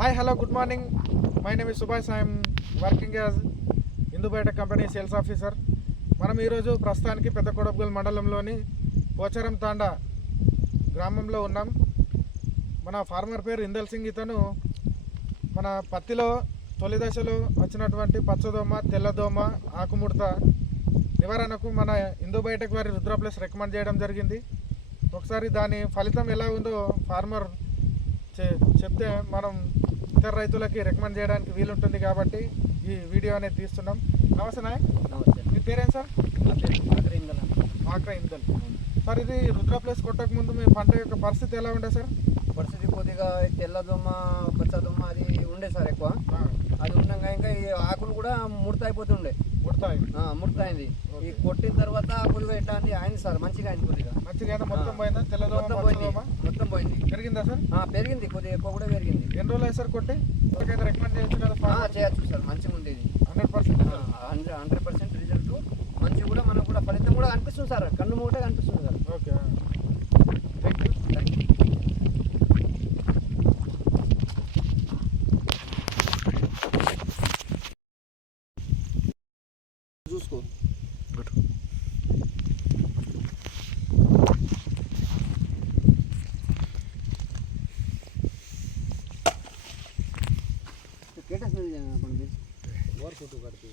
Hi, hello, good morning. My name is Subhash. I am working as Indubeta Company Sales Officer. మనం ఈరోజు ప్రస్తుతానికి పెద్ద కొడపగల్ మండలంలోని పోచారం తాండా గ్రామంలో ఉన్నాం. మన ఫార్మర్ పేరు ఇందల్ సింగ్. ఇతను మన పత్తిలో తొలి దశలో వచ్చినటువంటి పచ్చదోమ, తెల్లదోమ, ఆకుముడత నివారణకు మన ఇందుబయోటెక్ వారి రుద్ర ప్లస్ రికమెండ్ చేయడం జరిగింది. ఒకసారి దాని ఫలితం ఎలా ఉందో ఫార్మర్ చెప్తే మనం ఇతర రైతులకి రికమెండ్ చేయడానికి వీలుంటుంది కాబట్టి ఈ వీడియో అనేది తీస్తున్నాం. నమస్తే నాయ్. నమస్తే. మీ పేరేం సార్? ఆక్రా ఇందల్. సార్, ఇది రుద్ర ప్లస్ కొట్టక ముందు మీ పంట యొక్క పరిస్థితి ఎలా ఉండే సార్? పరిస్థితి కొద్దిగా తెల్లదోమ, పచ్చదోమ అది ఉండే సార్ ఎక్కువ. అది ఉండగా ఇంకా ఈ ఆకులు కూడా ముడతాయిపోతుండే. ముడతాయింది. ఈ కొట్టిన తర్వాత కొద్దిగా ఎట్లా అంటే అయింది సార్, మంచిగా అయింది. కొద్దిగా మొత్తం పోయిందా? తెల్లదోమ మొత్తం పోయింది. పెరిగిందా సార్? పెరిగింది, కొద్దిగా ఎక్కువ కూడా పెరిగింది. ఎన్ని రోజులు సార్ కొట్టి? రికమెండ్ చేయొచ్చు కదా? చేయొచ్చు సార్, మంచిగా ఉండేది. 100% రిజల్ట్ మంచిగా కూడా మనకు కూడా ఫలితం కూడా అనిపిస్తుంది సార్, కన్ను మూటే కనిపిస్తుంది సార్. Okay, thank you. చూసుకో. केटा से अपन भी और फोटो करते